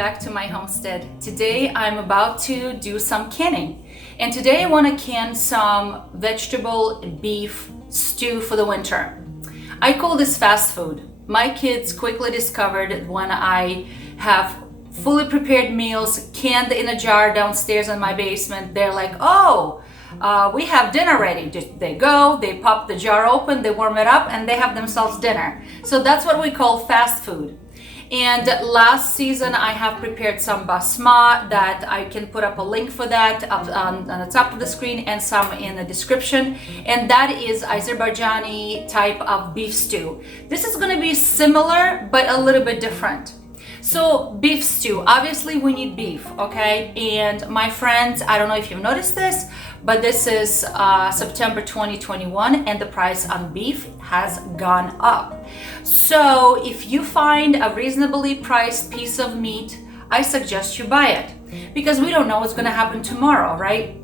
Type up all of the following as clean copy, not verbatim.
back to my homestead. Today I'm about to do some canning, and today I want to can some vegetable beef stew for the winter. I call this fast food. My kids quickly discovered when I have fully prepared meals canned in a jar downstairs in my basement, they're like, oh, we have dinner ready. They go, they pop the jar open, they warm it up, and they have themselves dinner. So that's what we call fast food. And last season I have prepared some basma that I can put up a link for that up on the top of the screen and some in the description. And that is Azerbaijani type of beef stew. This is going to be similar but a little bit different. So beef stew, obviously we need beef, okay? And my friends, I don't know if you've noticed this, but this is September 2021 and the price on beef has gone up. So if you find a reasonably priced piece of meat, I suggest you buy it because we don't know what's gonna happen tomorrow, right?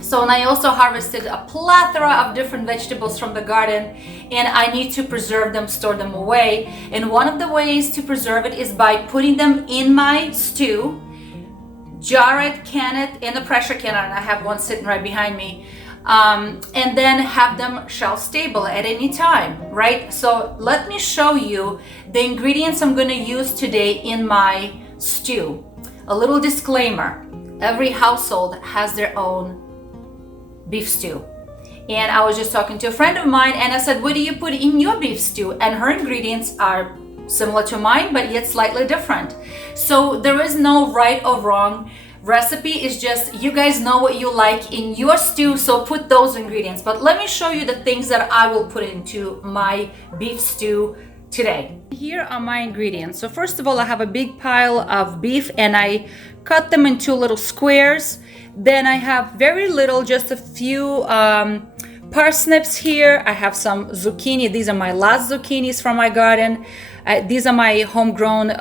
So, and I also harvested a plethora of different vegetables from the garden, and I need to preserve them, store them away. And one of the ways to preserve it is by putting them in my stew, jar it, can it in the pressure canner, and I have one sitting right behind me, and then have them shelf stable at any time, right? So let me show you the ingredients I'm going to use today in my stew. A little disclaimer: every household has their own beef stew. And I was just talking to a friend of mine and I said, what do you put in your beef stew? And her ingredients are similar to mine, but yet slightly different. So there is no right or wrong recipe. It's just you guys know what you like in your stew, so put those ingredients. But let me show you the things that I will put into my beef stew today. Here are my ingredients. So first of all, I have a big pile of beef and I cut them into little squares. Then I have very little, just a few parsnips here. I have some zucchini. These are my last zucchinis from my garden. These are my homegrown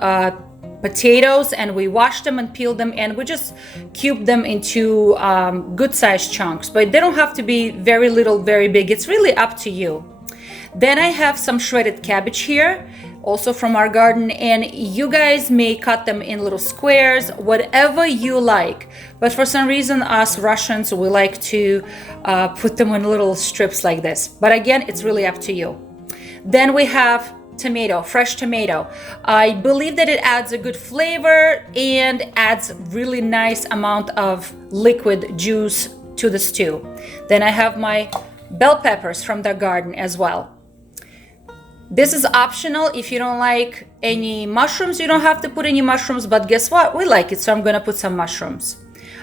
potatoes, and we washed them and peeled them, and we just cubed them into good sized chunks. But they don't have to be very little, very big. It's really up to you. Then I have some shredded cabbage here, also from our garden, and you guys may cut them in little squares, whatever you like. But for some reason, us Russians, we like to put them in little strips like this. But again, it's really up to you. Then we have tomato, fresh tomato. I believe that it adds a good flavor and adds really nice amount of liquid juice to the stew. Then I have my bell peppers from the garden as well. This is optional. If you don't like any mushrooms, you don't have to put any mushrooms, but guess what? We like it, so I'm gonna put some mushrooms.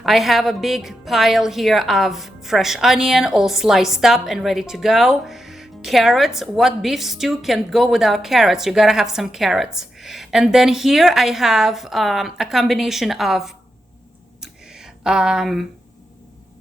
I have a big pile here of fresh onion, all sliced up and ready to go. Carrots. What beef stew can go without carrots? You gotta have some carrots. And then here I have a combination of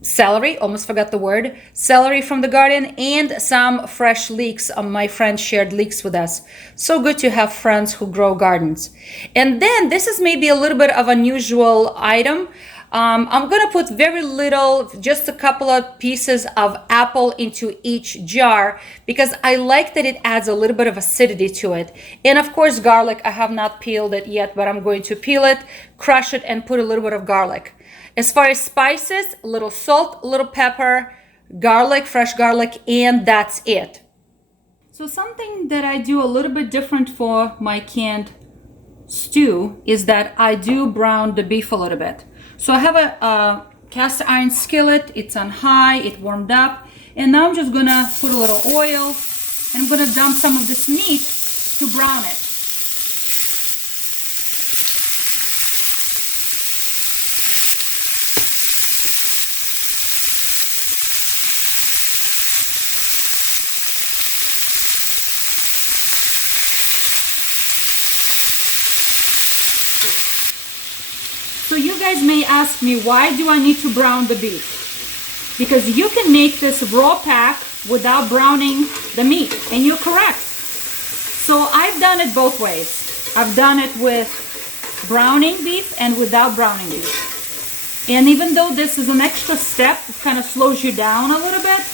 celery, almost forgot the word, celery from the garden, and some fresh leeks. My friend shared leeks with us. So good to have friends who grow gardens. And then this is maybe a little bit of unusual item. I'm gonna put very little, just a couple of pieces of apple into each jar because I like that it adds a little bit of acidity to it. And of course garlic. I have not peeled it yet, but I'm going to peel it, crush it, and put a little bit of garlic. As far as spices, a little salt, a little pepper, garlic, fresh garlic, and that's it. So something that I do a little bit different for my canned stew is that I do brown the beef a little bit. So I have a cast iron skillet, it's on high, it warmed up, and now I'm just gonna put a little oil and I'm gonna dump some of this meat to brown it. So you guys may ask me, why do I need to brown the beef? Because you can make this raw pack without browning the meat, and you're correct. So I've done it both ways. I've done it with browning beef and without browning beef. And even though this is an extra step, it kind of slows you down a little bit,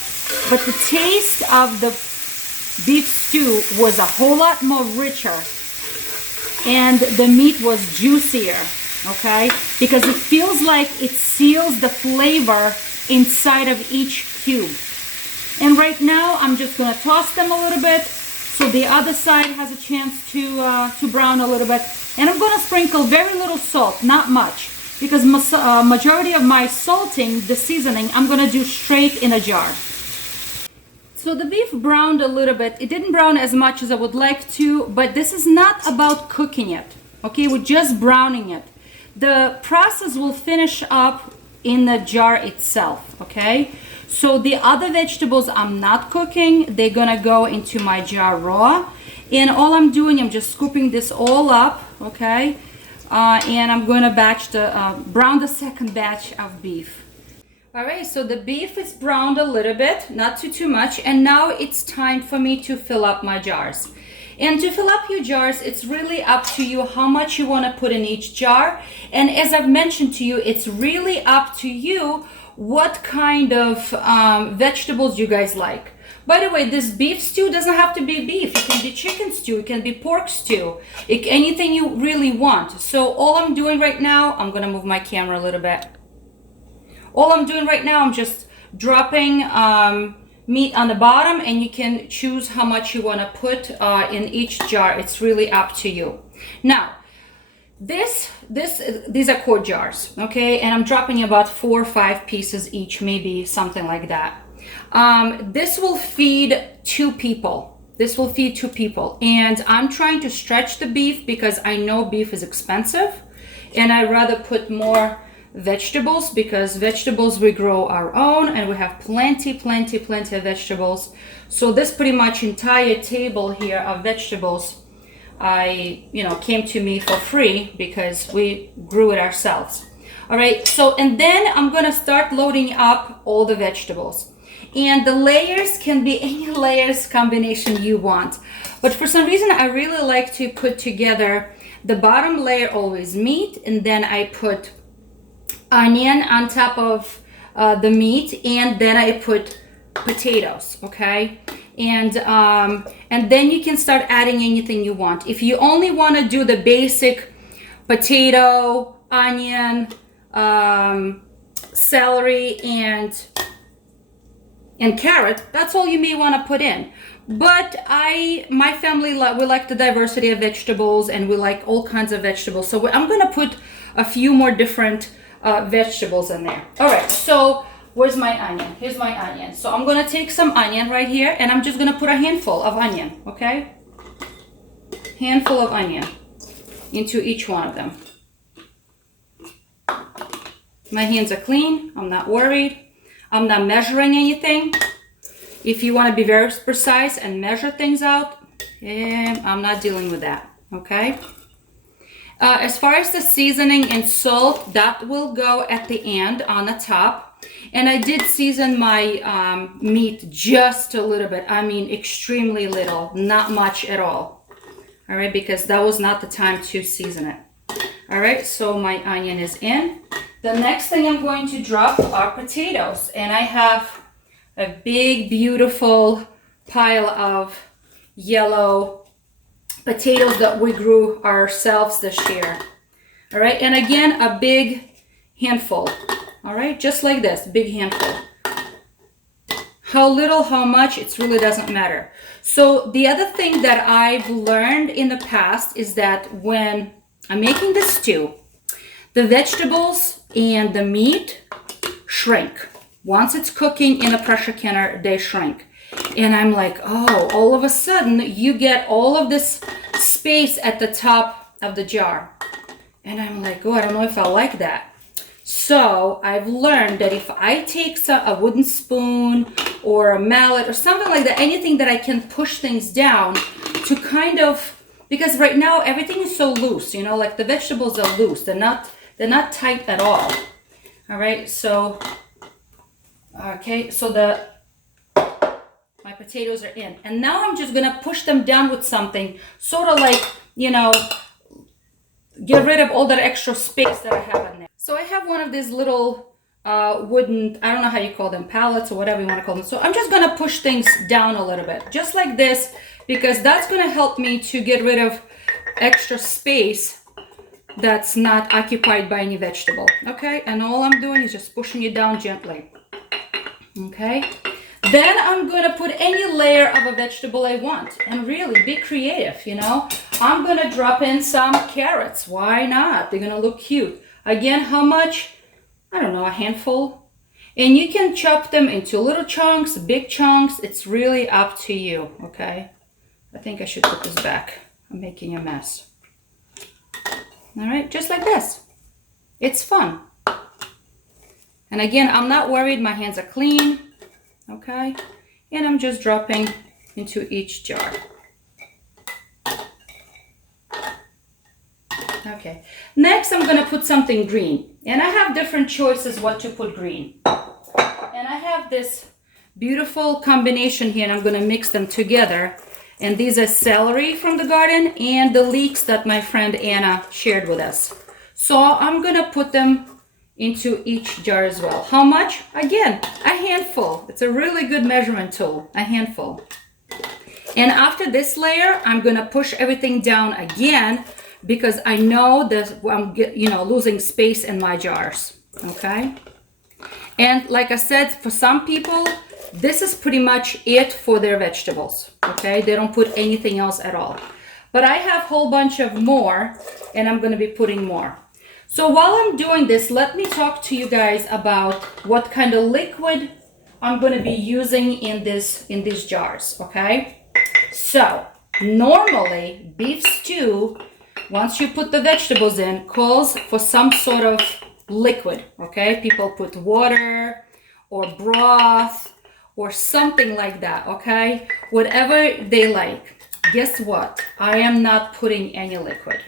but the taste of the beef stew was a whole lot more richer and the meat was juicier. okay? Because it feels like it seals the flavor inside of each cube. And right now, I'm just gonna toss them a little bit so the other side has a chance to brown a little bit. And I'm gonna sprinkle very little salt, not much, because majority of my salting, the seasoning, I'm gonna do straight in a jar. So the beef browned a little bit. It didn't brown as much as I would like to, but this is not about cooking it, okay? We're just browning it. The process will finish up in the jar itself, okay? So the other vegetables I'm not cooking, they're gonna go into my jar raw. And all I'm doing, I'm just scooping this all up, okay? And I'm gonna brown the second batch of beef. All right, so the beef is browned a little bit, not too much, and now it's time for me to fill up my jars. And to fill up your jars, it's really up to you how much you want to put in each jar. And as I've mentioned to you, it's really up to you what kind of vegetables you guys like. By the way, this beef stew doesn't have to be beef. It can be chicken stew, it can be pork stew, anything you really want. So all I'm doing right now, I'm gonna move my camera a little bit. All I'm doing right now, I'm just dropping meat on the bottom, and you can choose how much you want to put in each jar. It's really up to you. Now, these are quart jars, okay? And I'm dropping about 4 or 5 pieces each, maybe something like that. This will feed 2 people. This will feed 2 people. And I'm trying to stretch the beef because I know beef is expensive, and I'd rather put more vegetables, because vegetables we grow our own, and we have plenty of vegetables. So this pretty much entire table here of vegetables came to me for free because we grew it ourselves. All right, so and then I'm gonna start loading up all the vegetables, and the layers can be any layers combination you want, but for some reason I really like to put together the bottom layer always meat, and then I put onion on top of the meat, and then I put potatoes, okay? And then you can start adding anything you want. If you only want to do the basic potato, onion, celery, and carrot, that's all you may want to put in. But my family, we like the diversity of vegetables, and we like all kinds of vegetables. So I'm going to put a few more different vegetables in there. All right, so where's my onion? Here's my onion. So I'm gonna take some onion right here, and I'm just gonna put a handful of onion, okay? Handful of onion into each one of them. My hands are clean. I'm not worried. I'm not measuring anything. If you want to be very precise and measure things out, I'm not dealing with that, okay? As far as the seasoning and salt, that will go at the end on the top. And I did season my meat just a little bit. I mean, extremely little, not much at all. All right, because that was not the time to season it. All right, so my onion is in. The next thing I'm going to drop are potatoes. And I have a big, beautiful pile of yellow potatoes that we grew ourselves this year. All right, and again, a big handful. All right, just like this, big handful. How little, how much, it really doesn't matter. So the other thing that I've learned in the past is that when I'm making the stew, the vegetables and the meat shrink. Once it's cooking in a pressure canner, they shrink. And I'm like, oh, all of a sudden you get all of this space at the top of the jar. And I'm like, oh, I don't know if I like that. So I've learned that if I take a wooden spoon or a mallet or something like that, anything that I can push things down to kind of, because right now everything is so loose, you know, like the vegetables are loose. They're not tight at all. All right, so, okay, so my potatoes are in. And now I'm just gonna push them down with something, sort of like, you know, get rid of all that extra space that I have in there. So I have one of these little wooden, I don't know how you call them, pallets or whatever you want to call them. So I'm just gonna push things down a little bit, just like this, because that's gonna help me to get rid of extra space that's not occupied by any vegetable. Okay, and all I'm doing is just pushing it down gently. Okay, then I'm gonna put any layer of a vegetable I want, and really be creative, you know. I'm gonna drop in some carrots. Why not? They're gonna look cute. Again, how much? I don't know, a handful. And you can chop them into little chunks, big chunks. It's really up to you, okay? I think I should put this back. I'm making a mess. All right, just like this. It's fun. And again, I'm not worried, my hands are clean, okay? And I'm just dropping into each jar. Okay, next I'm gonna put something green. And I have different choices what to put green. And I have this beautiful combination here, and I'm gonna mix them together. And these are celery from the garden and the leeks that my friend Anna shared with us. So I'm gonna put them into each jar as well. How much? Again, a handful. It's a really good measurement tool, a handful. And after this layer, I'm gonna push everything down again because I know that I'm losing space in my jars, okay? And like I said, for some people, this is pretty much it for their vegetables, okay? They don't put anything else at all. But I have a whole bunch of more, and I'm gonna be putting more. So while I'm doing this, let me talk to you guys about what kind of liquid I'm gonna be using in these jars, okay? So normally beef stew, once you put the vegetables in, calls for some sort of liquid, okay? People put water or broth or something like that, okay? Whatever they like. Guess what? I am not putting any liquid.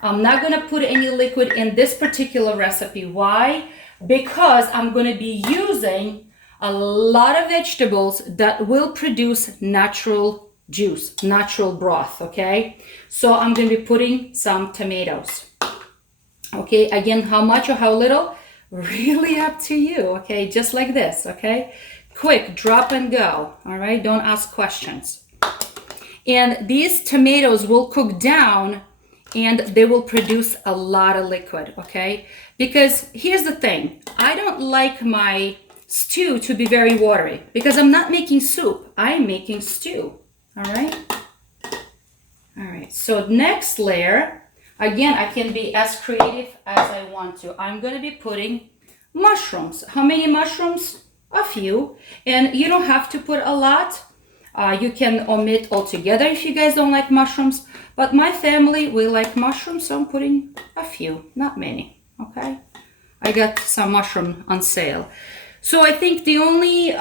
I'm not gonna put any liquid in this particular recipe. Why? Because I'm gonna be using a lot of vegetables that will produce natural juice, natural broth, okay? So I'm gonna be putting some tomatoes. Okay, again, how much or how little? Really up to you, okay? Just like this, okay? Quick, drop and go, all right? Don't ask questions. And these tomatoes will cook down and they will produce a lot of liquid, okay? Because here's the thing, I don't like my stew to be very watery because I'm not making soup, I'm making stew, all right? All right, so next layer, again, I can be as creative as I want to. I'm gonna be putting mushrooms. How many mushrooms? A few. And you don't have to put a lot. You can omit altogether if you guys don't like mushrooms. But my family, we like mushrooms, so I'm putting a few, not many, okay? I got some mushroom on sale. So I think the only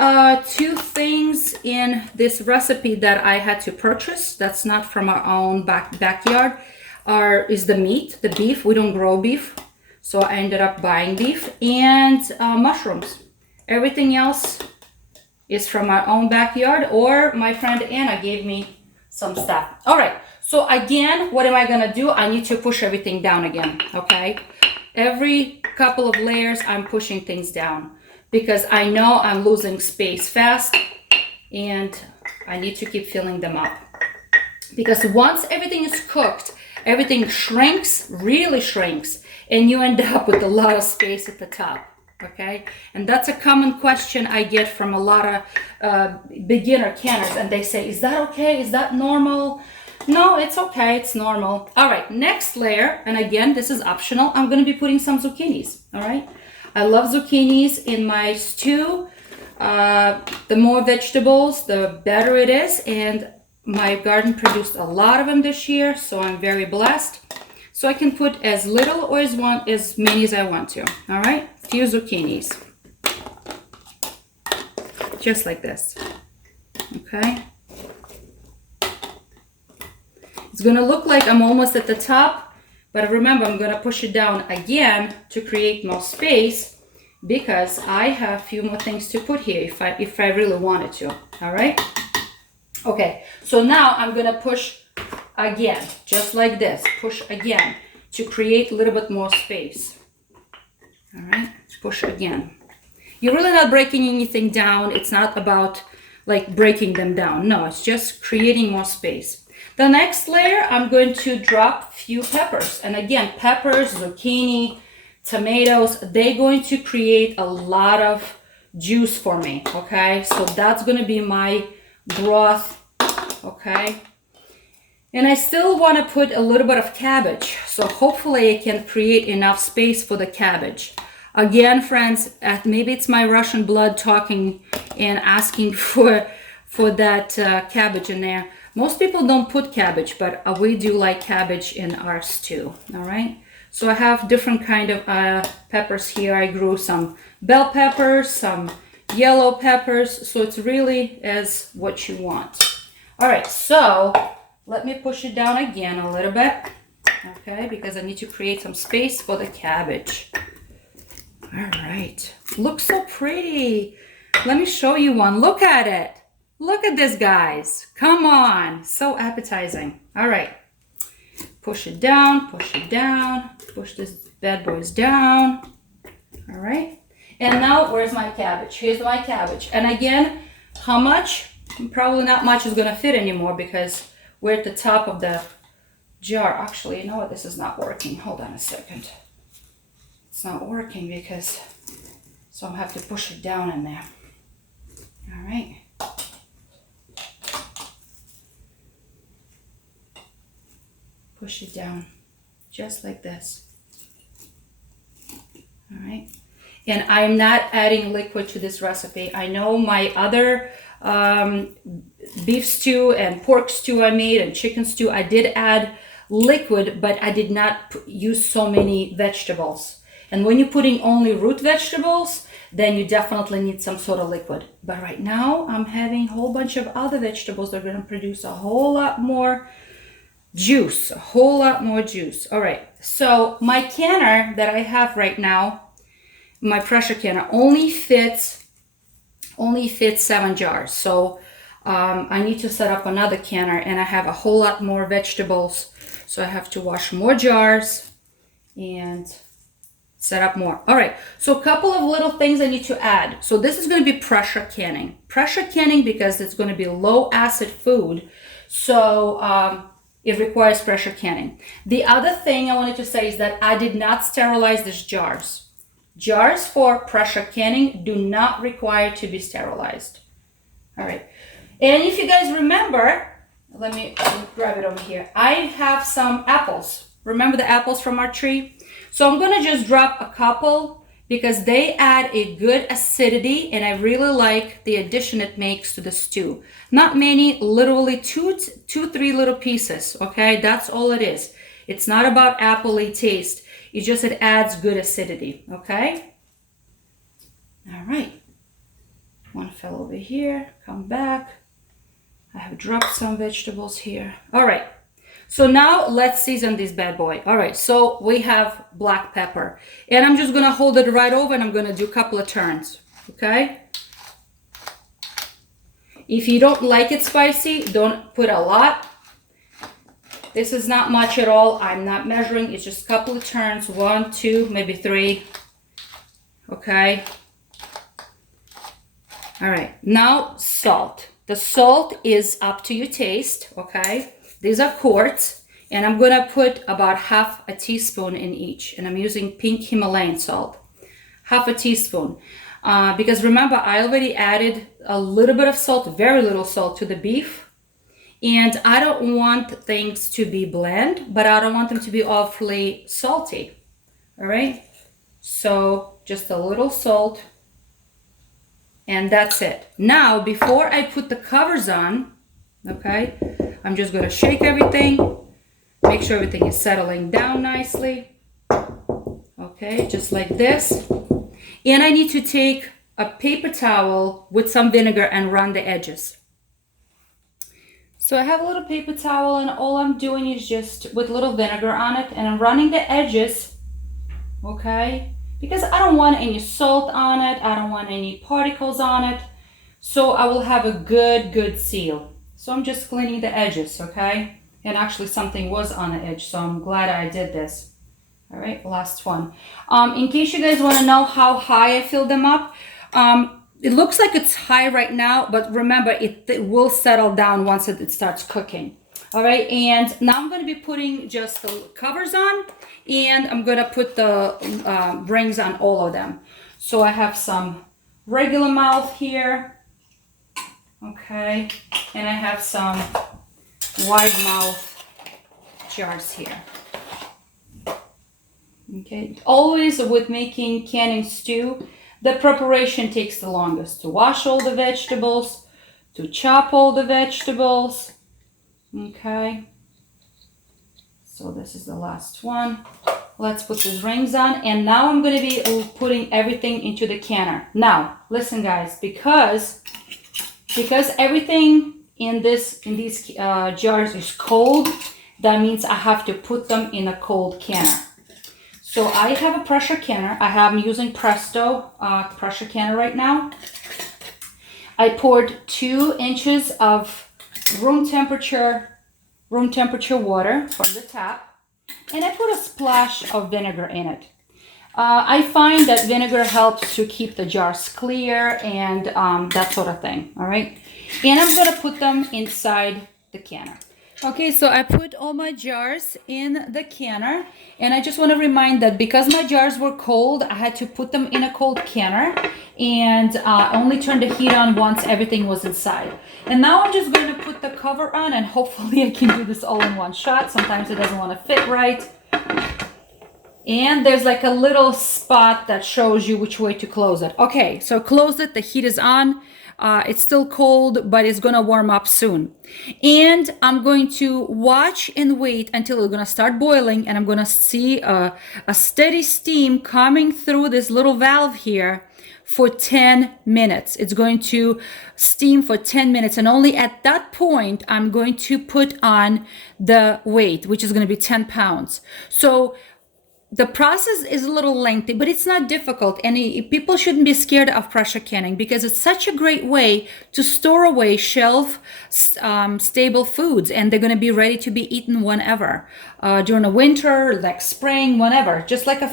two things in this recipe that I had to purchase, that's not from our own backyard, is the meat, the beef. We don't grow beef, so I ended up buying beef, and mushrooms. Everything else is from our own backyard, or my friend Anna gave me some stuff. All right, so again, what am I gonna do? I need to push everything down again, okay? Every couple of layers, I'm pushing things down because I know I'm losing space fast and I need to keep filling them up. Because once everything is cooked, everything shrinks, really shrinks, and you end up with a lot of space at the top, okay? And that's a common question I get from a lot of beginner canners, and they say, is that okay? Is that normal? No, it's okay, it's normal. All right, next layer, and again, this is optional, I'm gonna be putting some zucchinis, all right? I love zucchinis in my stew. The more vegetables, the better it is, and my garden produced a lot of them this year, so I'm very blessed. So I can put as little or as many as I want to, all right? Few zucchinis. Just like this, okay? It's gonna look like I'm almost at the top, but remember, I'm gonna push it down again to create more space because I have a few more things to put here if I really wanted to, all right? Okay, so now I'm gonna push again, just like this, push again to create a little bit more space. All right, push again. You're really not breaking anything down. It's not about like breaking them down. No, it's just creating more space. The next layer, I'm going to drop few peppers. And again, peppers, zucchini, tomatoes, they're going to create a lot of juice for me, okay? So that's going to be my broth, okay? And I still want to put a little bit of cabbage. So hopefully I can create enough space for the cabbage. Again, friends, maybe it's my Russian blood talking and asking for that cabbage in there. Most people don't put cabbage, but we do like cabbage in our stew, all right? So I have different kind of peppers here. I grew some bell peppers, some yellow peppers, so it's really as what you want. All right, so let me push it down again a little bit, okay, because I need to create some space for the cabbage. All right, looks so pretty. Let me show you one. Look at it. Look at this, guys. Come on. So appetizing. All right. Push it down, push it down. Push this bad boys down. All right. And now, where's my cabbage? Here's my cabbage. And again, how much? Probably not much is going to fit anymore because we're at the top of the jar. Actually, you know what? This is not working. Hold on a second. It's not working because, so I'll have to push it down in there. All right. Push it down just like this. All right. And I'm not adding liquid to this recipe. I know my other beef stew and pork stew I made and chicken stew, I did add liquid, but I did not use so many vegetables. And when you're putting only root vegetables, then you definitely need some sort of liquid. But right now I'm having a whole bunch of other vegetables that are going to produce a whole lot more juice, a whole lot more juice. All right, so my canner that I have right now, my pressure canner, only fits 7 jars. So I need to set up another canner, and I have a whole lot more vegetables, so I have to wash more jars and set up more. All right, so a couple of little things I need to add. So this is going to be pressure canning. Pressure canning because it's going to be low acid food. So it requires pressure canning. The other thing I wanted to say is that I did not sterilize these jars. Jars for pressure canning do not require to be sterilized. All right. And if you guys remember, let me grab it over here. I have some apples. Remember the apples from our tree? So I'm going to just drop a couple because they add a good acidity, and I really like the addition it makes to the stew. Not many, literally two, 3 little pieces, okay? That's all it is. It's not about appley taste. It's just it adds good acidity, okay? All right. One fell over here, come back. I have dropped some vegetables here. All right. So now let's season this bad boy. All right, so we have black pepper. And I'm just gonna hold it right over and I'm gonna do a couple of turns, okay? If you don't like it spicy, don't put a lot. This is not much at all. I'm not measuring, it's just a couple of turns. 1, 2, maybe 3, okay? All right, now salt. The salt is up to your taste, okay? These are quarts, and I'm gonna put about half a teaspoon in each, and I'm using pink Himalayan salt, half a teaspoon. Because remember, I already added a little bit of salt, very little salt to the beef, and I don't want things to be bland, but I don't want them to be awfully salty, all right? So just a little salt, and that's it. Now, before I put the covers on, okay, I'm just going to shake everything, make sure everything is settling down nicely. Okay, just like this. And I need to take a paper towel with some vinegar and run the edges. So I have a little paper towel, and all I'm doing is just with a little vinegar on it, and I'm running the edges, okay? Because I don't want any salt on it, I don't want any particles on it. So I will have a good seal. So I'm just cleaning the edges, okay? And actually something was on the edge, so I'm glad I did this. All right, last one. In case you guys want to know how high I filled them up, it looks like it's high right now, but remember, it will settle down once it starts cooking. All right, and now I'm going to be putting just the covers on, and I'm going to put the rings on all of them. So I have some regular mouth here, okay, and I have some wide mouth jars here. Okay, always with making canning stew, the preparation takes the longest. To wash all the vegetables, to chop all the vegetables. Okay, so this is the last one. Let's put these rings on, and now I'm going to be putting everything into the canner. Now, listen guys, because everything in these jars is cold, that means I have to put them in a cold canner. So I have a pressure canner. I'm using Presto pressure canner right now. I poured 2 inches of room temperature water from the tap, and I put a splash of vinegar in it. I find that vinegar helps to keep the jars clear and that sort of thing. All right, and I'm going to put them inside the canner. Okay, so I put all my jars in the canner, and I just want to remind that because my jars were cold, I had to put them in a cold canner and only turn the heat on once everything was inside. And now I'm just going to put the cover on, and hopefully I can do this all in one shot. Sometimes it doesn't want to fit right. And there's like a little spot that shows you which way to close it. Okay, so close it, the heat is on. It's still cold, but it's gonna warm up soon. And I'm going to watch and wait until it's gonna start boiling, and I'm gonna see a steady steam coming through this little valve here for 10 minutes. It's going to steam for 10 minutes, and only at that point I'm going to put on the weight, which is gonna be 10 pounds. So the process is a little lengthy, but it's not difficult, and people shouldn't be scared of pressure canning because it's such a great way to store away shelf stable foods, and they're going to be ready to be eaten whenever, during the winter, like spring, whenever, just like a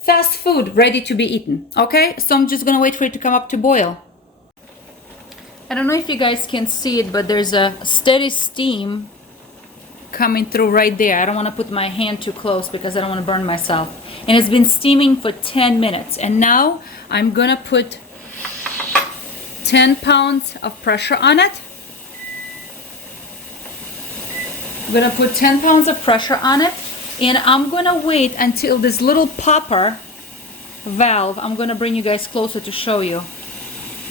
fast food ready to be eaten. Okay, so I'm just going to wait for it to come up to boil. I don't know if you guys can see it, but there's a steady steam coming through right there. I don't want to put my hand too close because I don't want to burn myself. And it's been steaming for 10 minutes. And now I'm going to put 10 pounds of pressure on it. I'm going to put 10 pounds of pressure on it. And I'm going to wait until this little popper valve, I'm going to bring you guys closer to show you.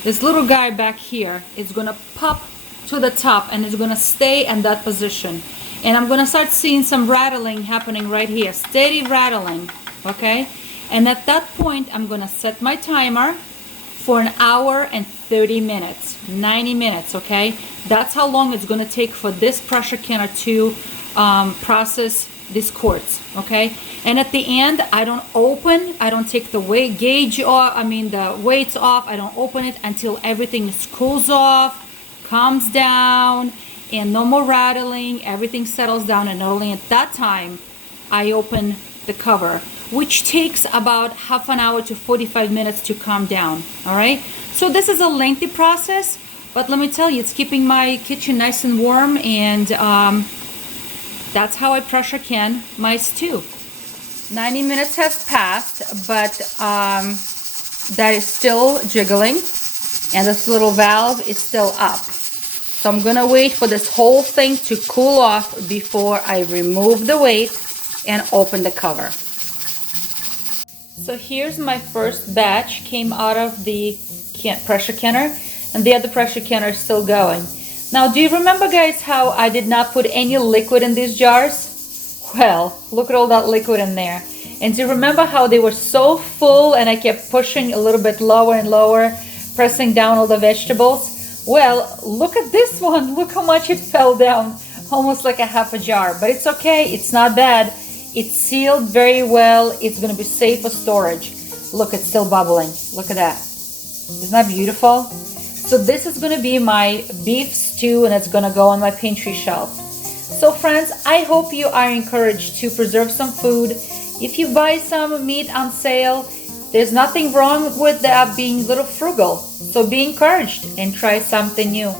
This little guy back here is going to pop to the top, and it's going to stay in that position. And I'm going to start seeing some rattling happening right here. Steady rattling, okay? And at that point, I'm going to set my timer for 1 hour and 30 minutes, 90 minutes, okay? That's how long it's going to take for this pressure canner to process these quarts, okay? And at the end, I don't take the weight gauge off, the weights off. I don't open it until everything cools off, calms down, and no more rattling. Everything settles down, and only at that time I open the cover, which takes about half an hour to 45 minutes to calm down. All right, so this is a lengthy process, but let me tell you, it's keeping my kitchen nice and warm, and that's how I pressure can my stew. 90 minutes has passed, but that is still jiggling, and this little valve is still up. So I'm gonna wait for this whole thing to cool off before I remove the weight and open the cover. So here's my first batch, came out of the pressure canner, and the other pressure canner is still going. Now, do you remember guys how I did not put any liquid in these jars? Well, look at all that liquid in there. And do you remember how they were so full and I kept pushing a little bit lower and lower, pressing down all the vegetables? Well, look at this one. Look how much it fell down. Almost like a half a jar. But it's okay. It's not bad. It's sealed very well. It's going to be safe for storage. Look, it's still bubbling. Look at that. Isn't that beautiful? So this is going to be my beef stew, and it's going to go on my pantry shelf. So friends, I hope you are encouraged to preserve some food. If you buy some meat on sale, there's nothing wrong with that being a little frugal. So be encouraged and try something new.